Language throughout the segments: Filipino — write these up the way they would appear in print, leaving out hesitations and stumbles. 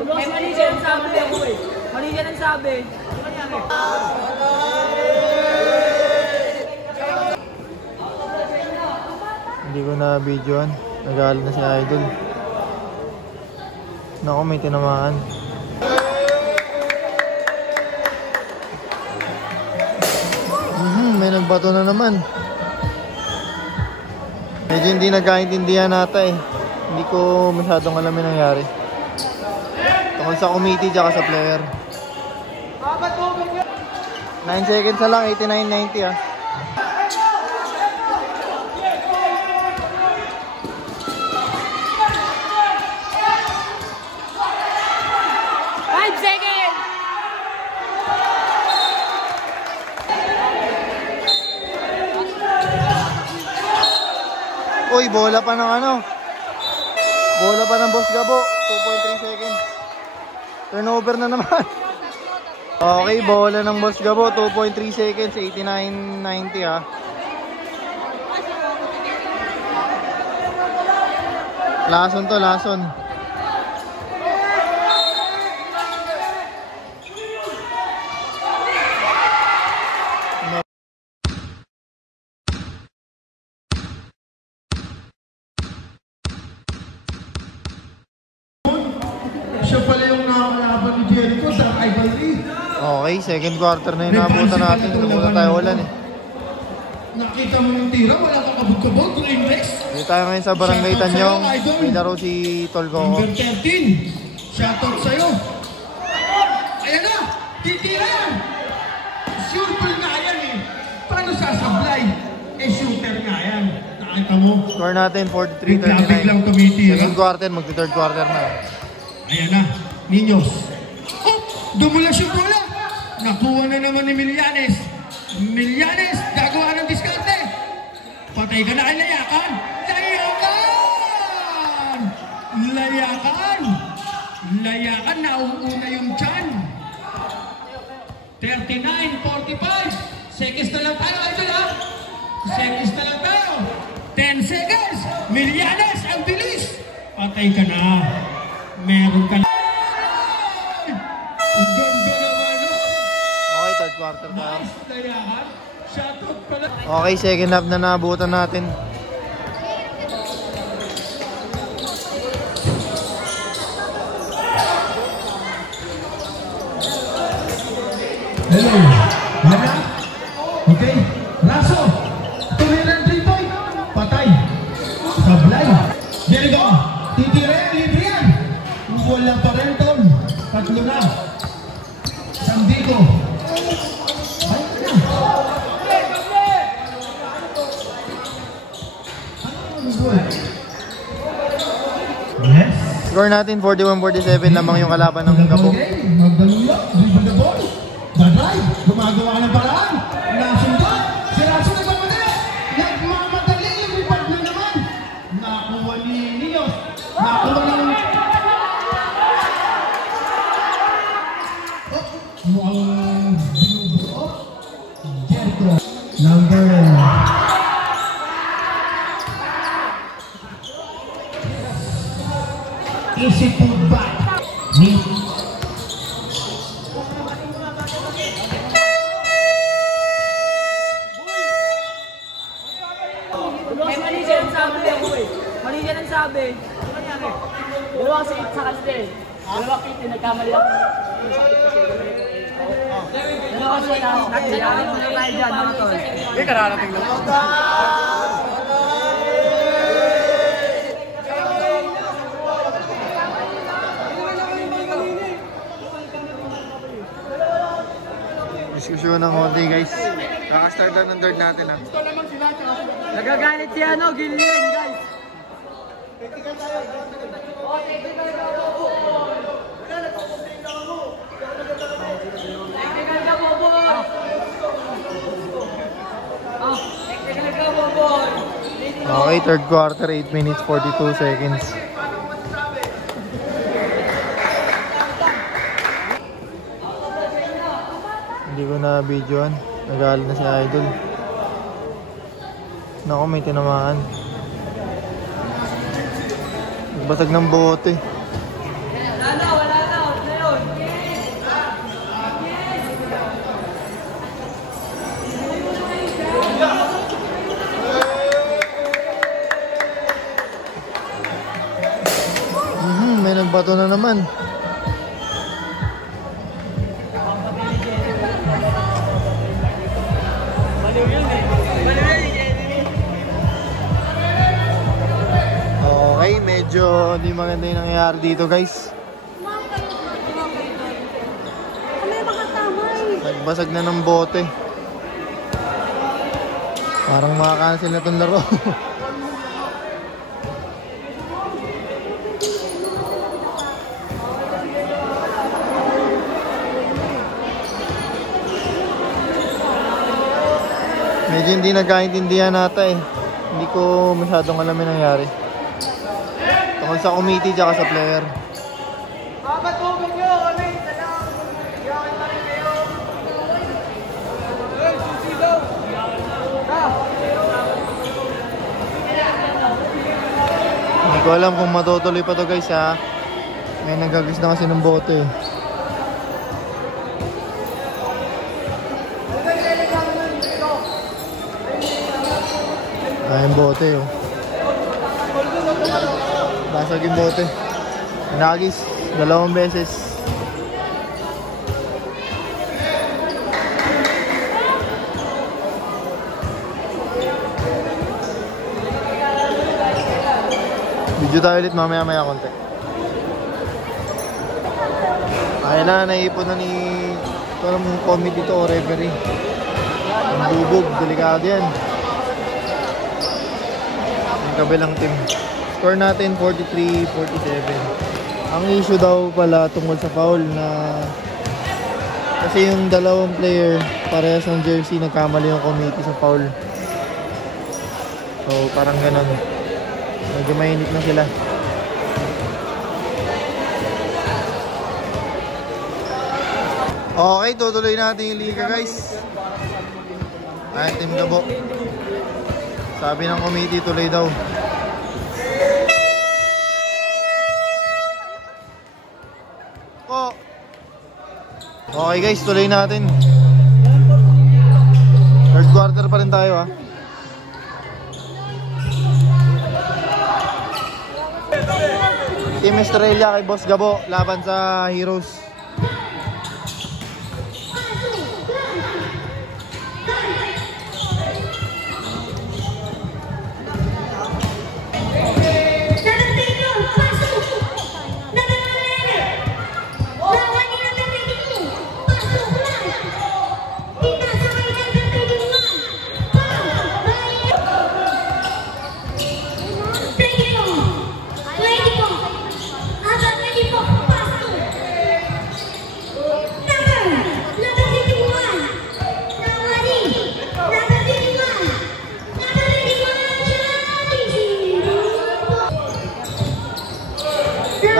May mali siya ng sabi ako eh. Mali siya ng sabi. Hindi ko na videoan. Nagalit na si Idol. Naku, may tinamaan. May nagbato na naman. Medyo hindi nagkaintindihan nata eh. Hindi ko masyadong alam yung nangyari. Tungkol sa committee tsaka sa player. 9 seconds na lang, 89-90 ah. Uy, bola pa ng ano? Bola pa ng Boss Gabo. 2.3 seconds. Turnover na naman. Okay, bola ng Boss Gabo. 2.3 seconds. 89-90 ha. Lason to, lason. Siya pala yung nakakalaban ni Jericho sa rivalry. Okay, second quarter na yung nabutan natin. Nabutan tayo ulan eh. Nakita mo yung tira, wala kang kabog-kabog, green Rex. Dito tayo ngayon sa Barangay Tanyong. May laro si Tolgo. Number 13. Shoutout sa'yo. Ayan na! Titira yan! Shooter nga yan eh. Paano sasablay? Shooter nga yan. Nakita mo? Score natin 43-39. Biglang tumitira. Second quarter, magti-third quarter na. Ayan na, Niños. Oh, dumulas yung bola. Nakuha na naman ni Millanes. Millanes, gagawa ng diskarte. Patay ka na kay Layakan. Layakan! Layakan! Layakan, nauuna yung tiyan. 39-45. Seconds na lang tayo, idol ha? Seconds na lang tayo. 10 seconds. Millanes, ang bilis. Patay ka na. Meron ka na. Ang ganda naman, no? Okay, third quarter tayo. Layakan. Shoutout pala. Okay, second half na naabutan natin. Hello. Mana? Okay. Raso. Tumiran 3 point. Patay. Sablay. Jericho. Titira. Libre yan. Wala pa rin, Tom. Tatlo na. Sandico. Ay, na. Yes. Score natin 41-47 lamang yung kalaban ng Gabo. Magdalula. Dribble the ball. Badray. Gumagawa ka ng paraan. Nasundan. Si Raso nagmamadali. Nagmamadali. Lumipad na naman. Nakuha ni Niños. Nakuha ng... Mukhang binubuo. Jericho. Number... Easy to back. Ni... May mali siya ng sabi ako eh. Mali siya ng sabi. Dalawa kasi sa kastel. Dalawa kiti, nagkamali ako. Dalawa kasi nagkamali ako na tayo dyan. Hindi ka narating lang. Diskusyon ng konti guys. Kaka-start lang ng third natin ha. Nagagalit si ano, Gillian guys. Okay, third quarter, 8 minutes 42 seconds. Hindi ko na videoan. Nagalit na si Idol. Naku, may tinamaan. Nagbasag ng bote. Wala na. bato na naman. Okay, medyo hindi maganda yung nangyayari dito guys. Nagbasag na ng bote. Parang makakancel na itong laro. Medyo hindi nagkaintindihan nata eh. Hindi ko masyadong alam yung nangyari. Tungkol sa committee tsaka sa player. Hindi ko alam kung matutuloy pa to guys ha. May nagagis na kasi ng bote eh. Ay, yung bote oh. Basag yung bote. Nagis, 2 beses. Video tayo ulit mamaya-maya konti. Ay na, naipon na ni parang committee to o referee. Ang bubog, delikado yan. Ang kabilang team. Score natin 43-47. Ang issue daw pala tungkol sa foul na kasi yung 2 player parehas ng jersey, nagkamali yung committee sa foul. So parang ganun. Medyo mainit na sila. Okay, tutuloy natin yung liga guys. Ay, Team Gabo. Sabi ng committee, tuloy daw. Okay guys, tuloy natin. Third quarter pa rin tayo ha. Team Estrella kay Boss Gabo laban sa Heroes.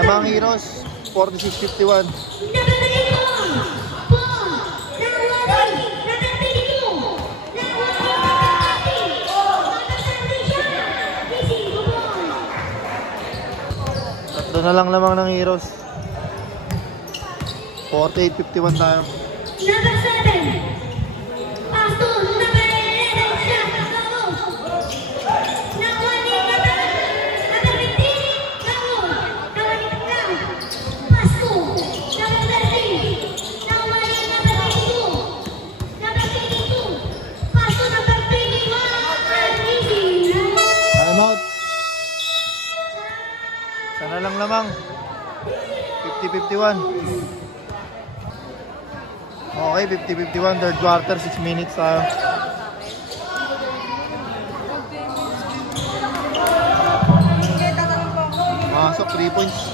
Lamang Heroes 46-51. Tatlo na lang lamang ng Heroes. 48-51 tayo. Number 7. Pastor, number 11. Sana lang lamang. 50-51. Okay, 50-51. Third quarter, 6 minutes tayo. Masok, 3 points.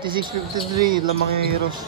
56-53, lamang yung Heroes.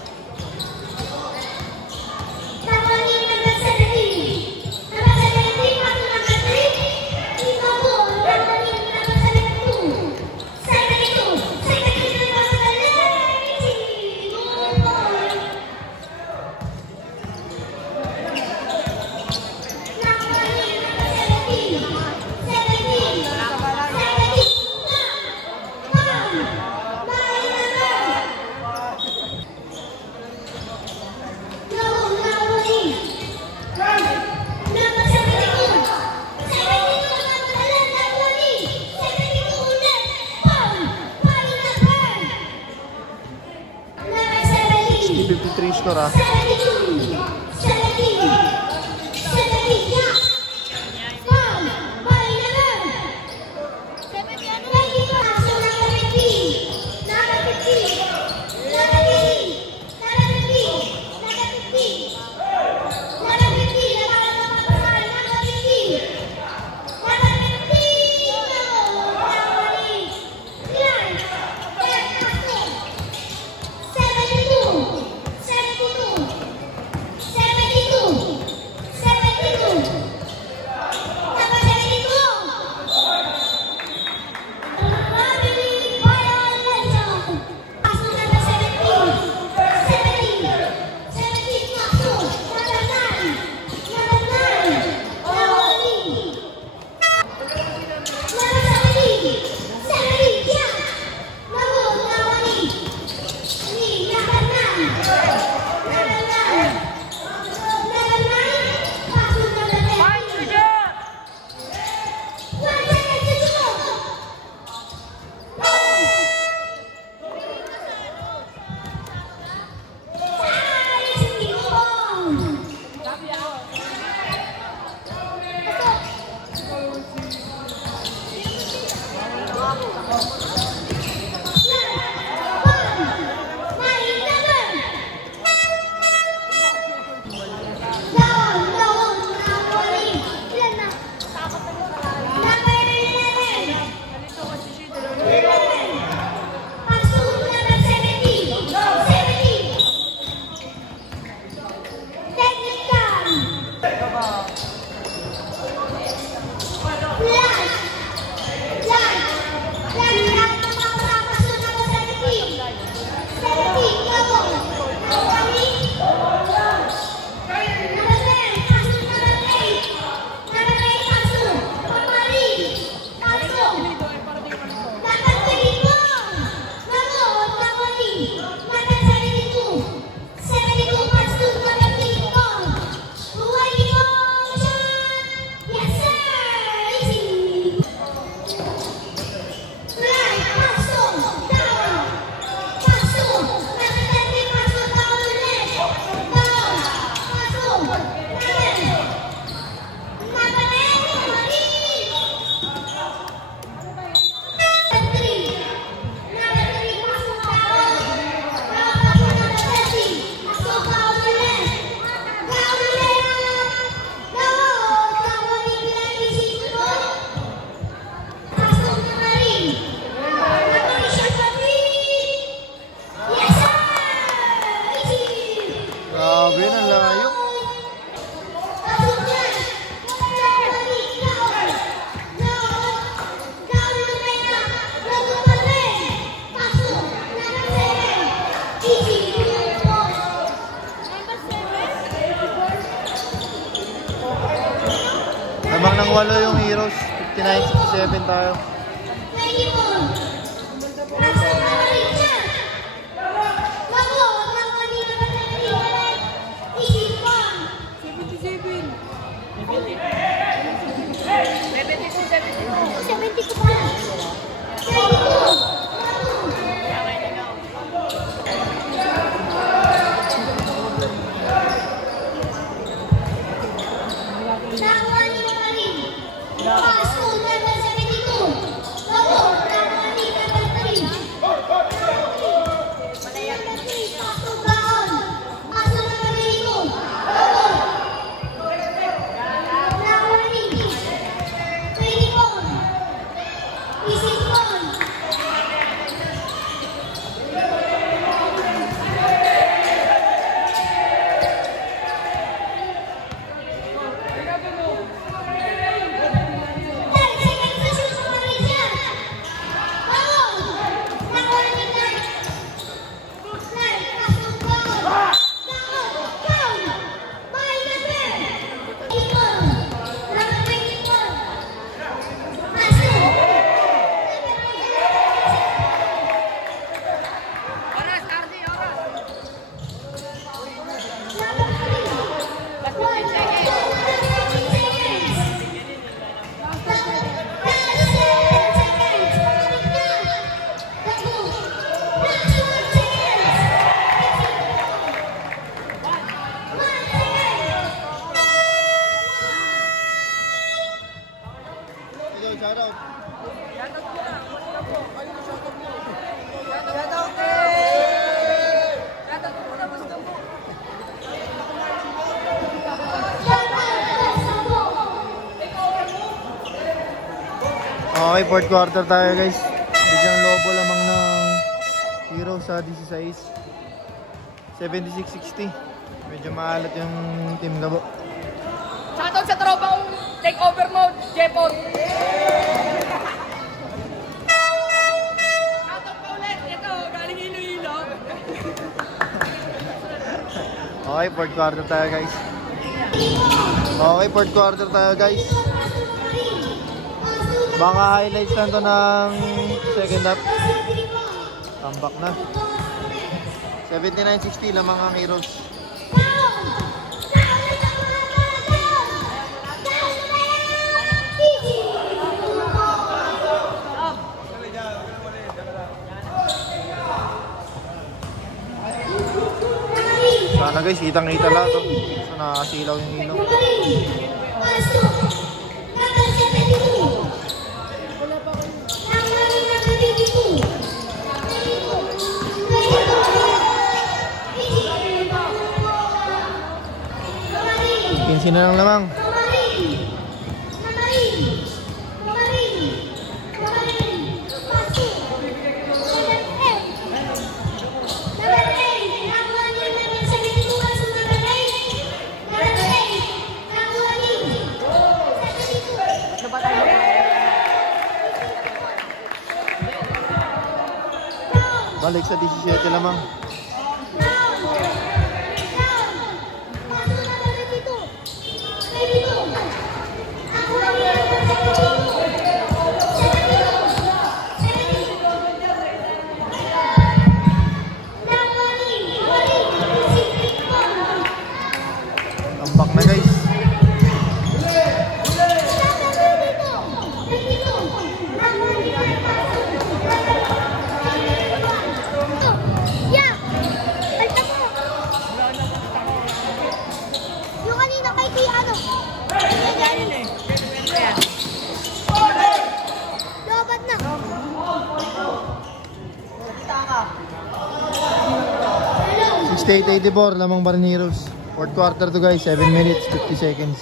Score, ah. 8 yung Heroes, 59-67 tayo. Pass to number 72. Okay, fourth quarter tayo guys. Biglang lobo lamang ng Hero sa 16. 76-60. Medyo maalat yung Team Gabo. Shoutout sa tropang take over mode, Jepor. Shoutout pa ulit. Ito, galing Iloilo. Okay, fourth quarter tayo guys. Okay, fourth quarter tayo guys. Baka highlights lang to ng second half. Comeback na. 79-60 lamang ang Heroes. Sana guys, kitang-kita lahat to. So nakakasilaw yung ilaw. Pinsin na lang lamang. Balik sa 17 lamang. Tambak na guys. State 84 lamang pa rin Heroes. Fourth quarter to guys, 7 minutes 50 seconds.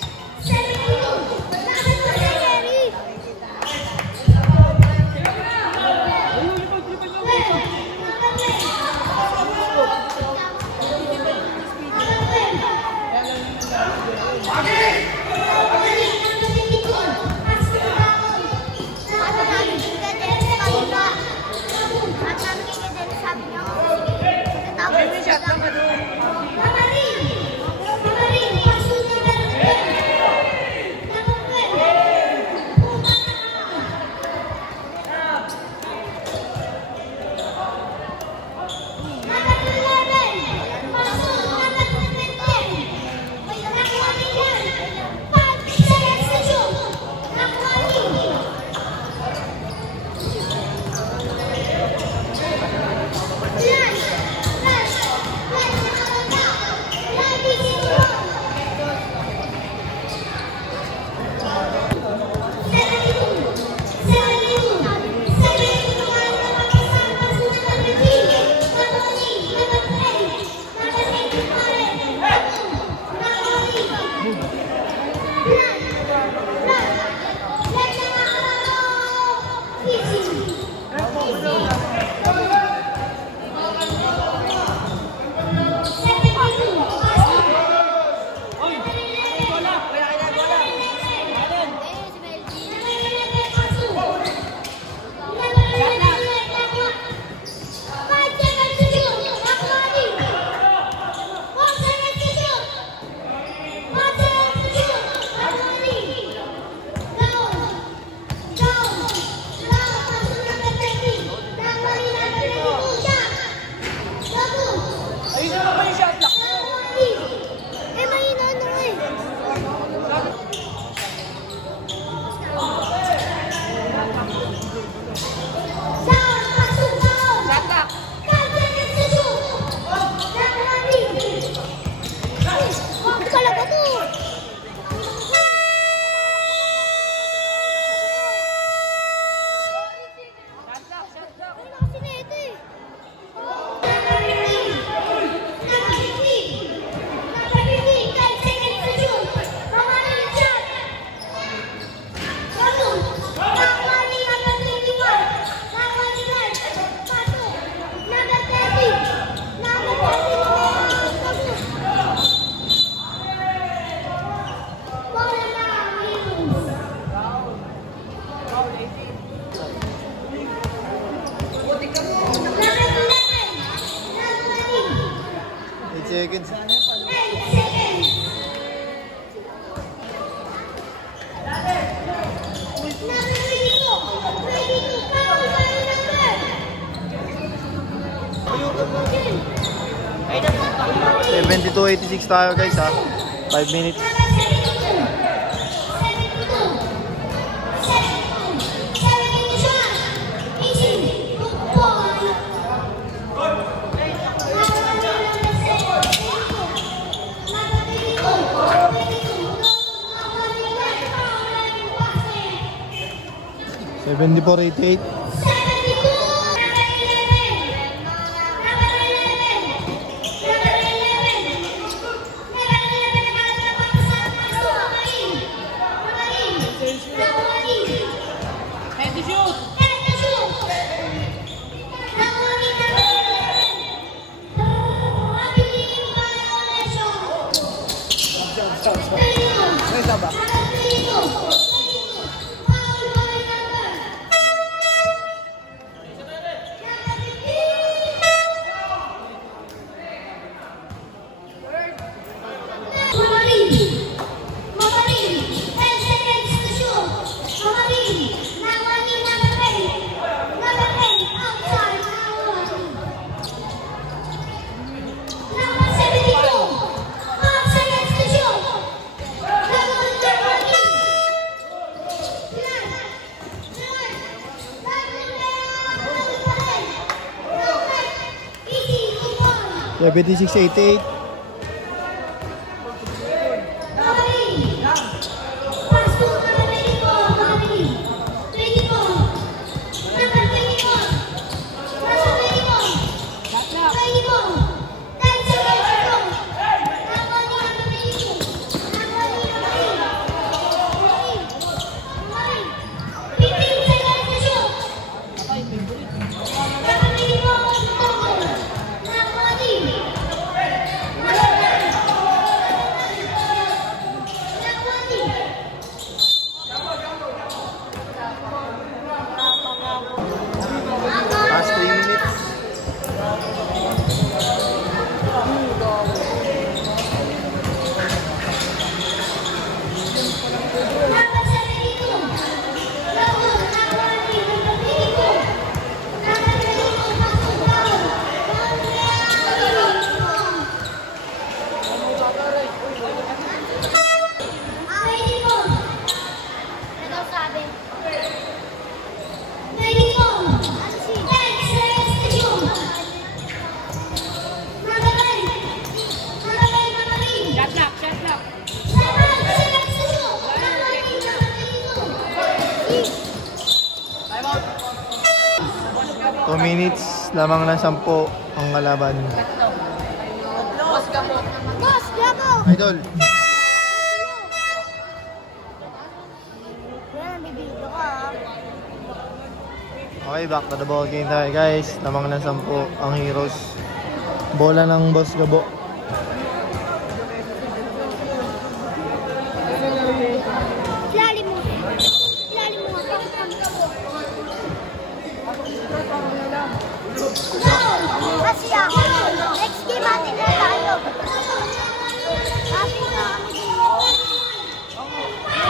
seconds. 8 seconds. Number 22, foul by number. 72-86 tayo guys ha. 5 minutes. Number 74-88. 76-88. Last 3 minutes. Two minutes, lamang ng 10 ang kalaban. Boss, Gabo! Idol. Yan, bibigyo ka. Okay, back to the ball game tayo guys. Lamang ng 10 ang Heroes. Bola ng Boss Gabo. Ilalim mo. Ilalim mo nga. Kasi ako. Next game atin na tayo. Atin na kami.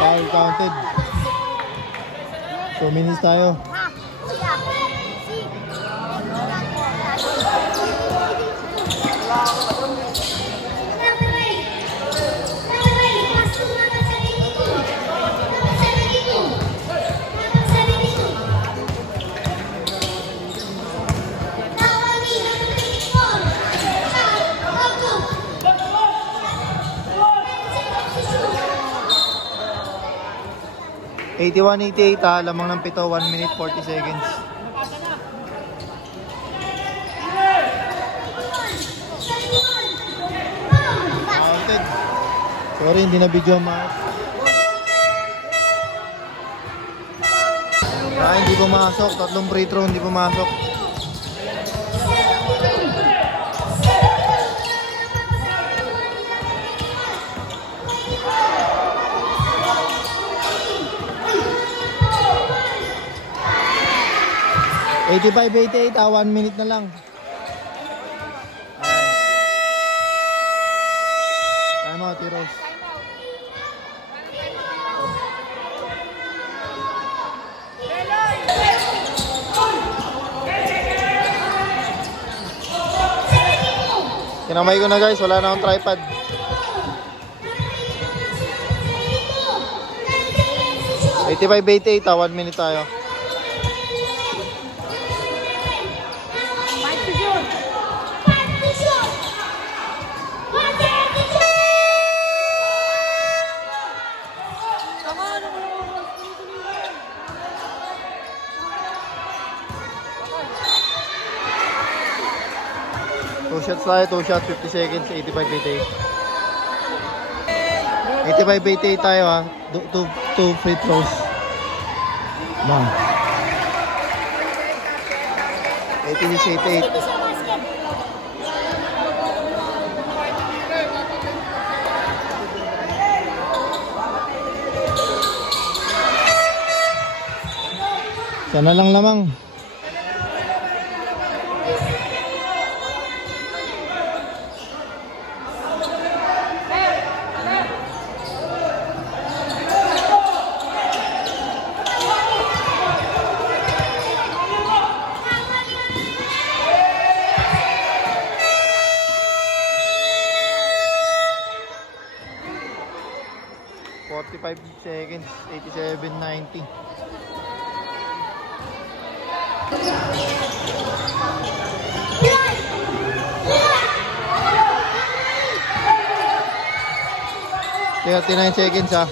Foul counted. 2 minutes tayo. Ha? Kuya. Si. Number 8. Number 8. Pass to number 72. Number 72. Number 72. Nawani, number 24. Go. 81-88 ha, lamang ng 7, 1 minute 40 seconds. Counted. Sorry, hindi na video ma. Hindi pumasok, 3 free throw hindi pumasok. #85-88 1 minute na lang. Time out, Heroes. Kinamay ko na guys, wala na akong tripod. $85-88, 1 minute tayo. Two shots tayo, 2 shots, 50 seconds, 85-88. 85-88 tayo ha. Two free throws. Bang. 86-88. Sana lang lamang. Seconds, 87-90. $39 seconds ha.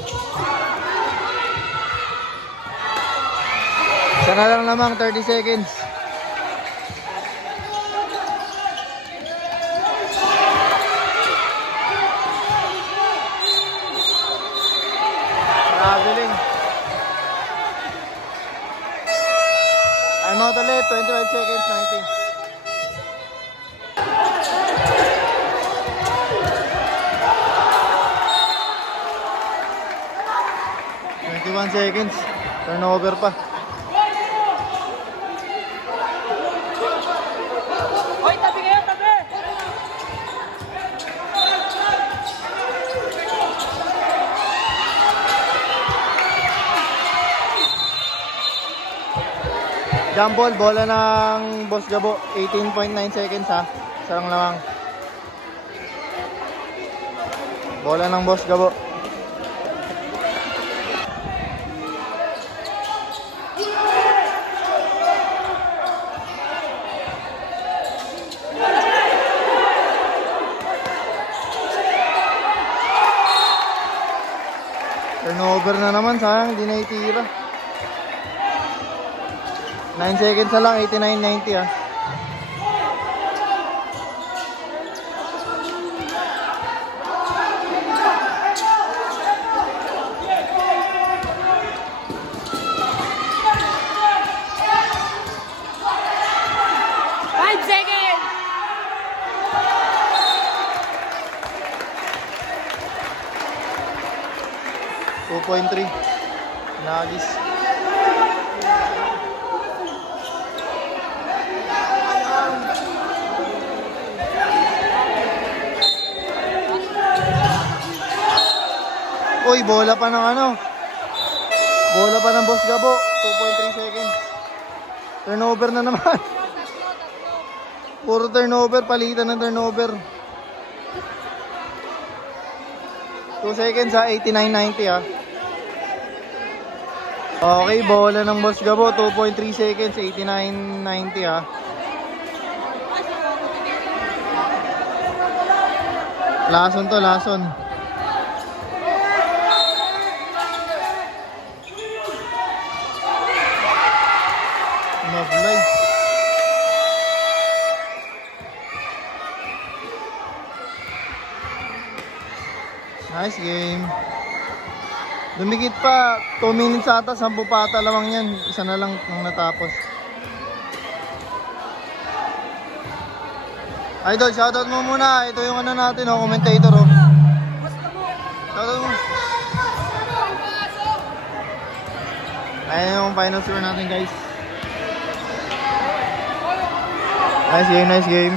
Sana lang lamang 30 seconds. Traveling. I'm out ulit, 25 seconds, 90. Seconds, turnover pa. Hoy, tabi kayo, tabi! Jump ball, bola ng Boss Gabo, 18.9 seconds ha. Sarang lamang. Bola ng Boss Gabo. Turnover na naman, sayang hindi na itira. 9 seconds na lang, 89-90 ah. .3 Nagis. Uy, bola pa ng ano? Bola pa ng Boss Gabo. 2.3 seconds. Turnover na naman. Puro turnover, palitan ng turnover. 2 seconds ha, 89-90 ha. Okay, bola ng Boss Gabo, 2.3 seconds, 89-90 ha. Lason to, lason. Mablay. Nice game. Dumikit pa, 2 minutes ata, 10 pa ata lamang yan. Isa na lang nang natapos. Idol, shoutout mo muna. Ito yung ano natin, oh, commentator. Oh. Shoutout mo. Ayan yung final score natin, guys. Nice game, nice game.